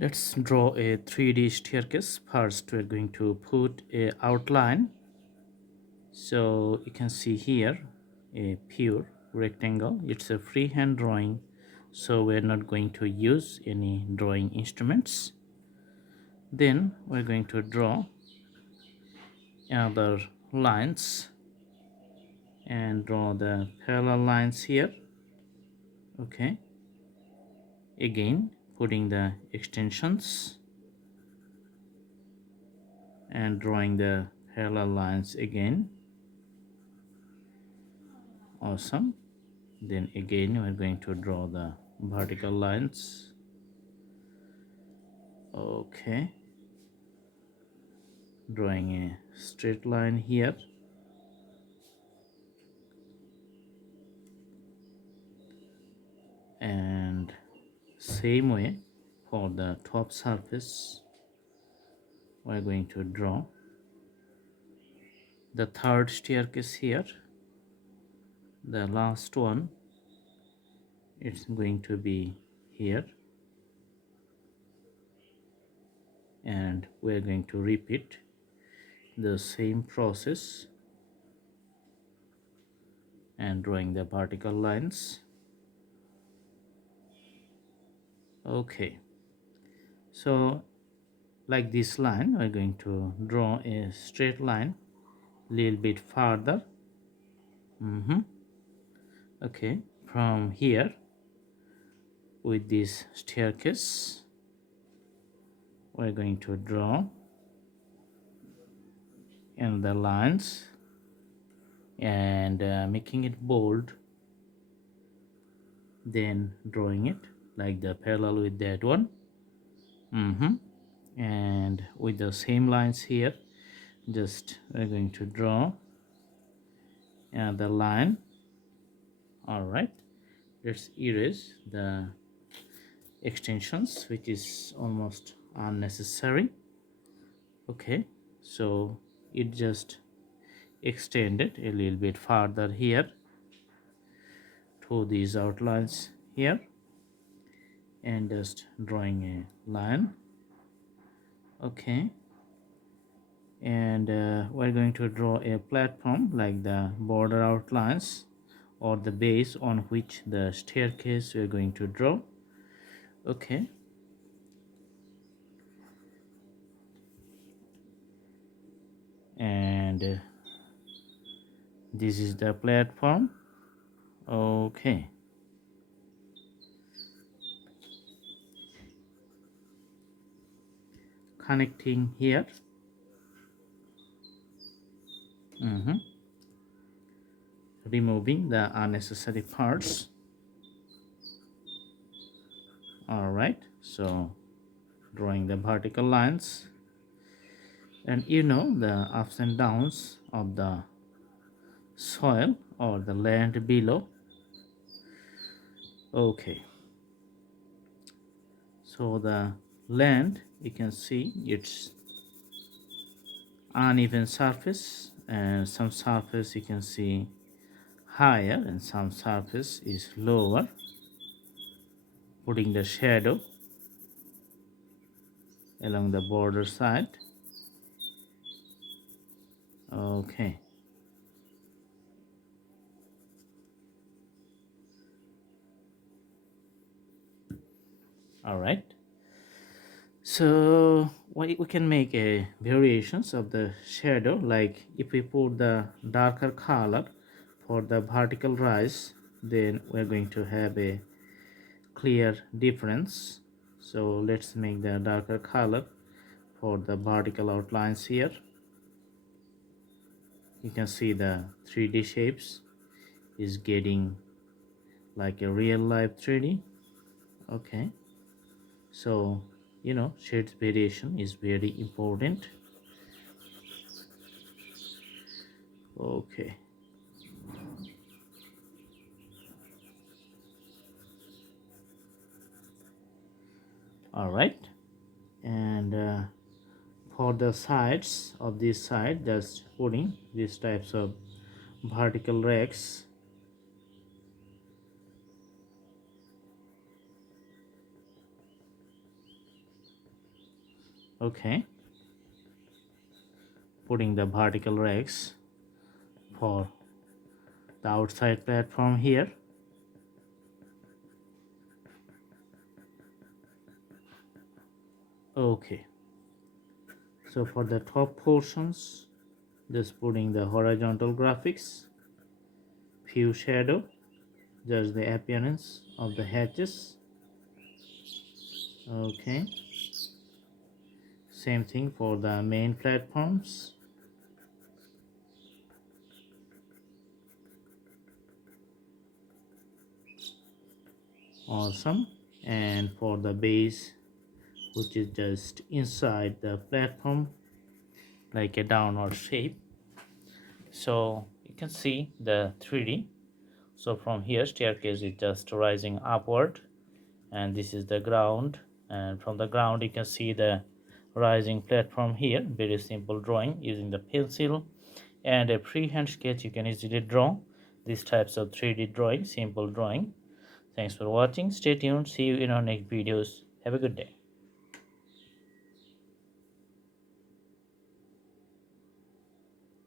Let's draw a 3D staircase. First, we're going to put a outline. So you can see here a pure rectangle. It's a freehand drawing, so we're not going to use any drawing instruments. Then we're going to draw another lines and draw the parallel lines here. Okay, again putting the extensions and drawing the parallel lines again. Awesome. Then again we're going to draw the vertical lines. Okay, drawing a straight line here. And same way for the top surface, we're going to draw the third staircase here. The last one, it's going to be here, and we're going to repeat the same process and drawing the vertical lines. Okay, so like this line, we're going to draw a straight line a little bit farther. Okay, from here with this staircase, we're going to draw and the lines and making it bold, then drawing it like the parallel with that one. And with the same lines here, just we're going to draw the line. All right, let's erase the extensions, which is almost unnecessary. Okay, so it just extended a little bit farther here to these outlines here, and just drawing a line. Okay, and we're going to draw a platform like the border outlines or the base on which the staircase we're going to draw. Okay, and this is the platform. Okay, connecting here. Removing the unnecessary parts. All right, so drawing the vertical lines, and the ups and downs of the soil or the land below. Okay, so the land, you can see it's uneven surface, and some surface you can see higher and some surface is lower, putting the shadow along the border side. Okay, all right, so we can make a variations of the shadow, like if we put the darker color for the vertical rise, then we're going to have a clear difference. So let's make the darker color for the vertical outlines here. You can see the 3D shapes is getting like a real life 3D. Okay, so shades variation is very important. Okay, all right, and for the sides of this side, just putting these types of vertical racks. Okay, putting the vertical racks for the outside platform here. Okay, so for the top portions, just putting the horizontal graphics, few shadow, just the appearance of the hatches. Okay, same thing for the main platforms. Awesome. And for the base, which is just inside the platform like a downward shape, so you can see the 3D. So from here staircase is just rising upward, and this is the ground, and from the ground you can see the rising platform here. Very simple drawing using the pencil and a freehand sketch. You can easily draw these types of 3D drawing, simple drawing. Thanks for watching. Stay tuned. See you in our next videos. Have a good day.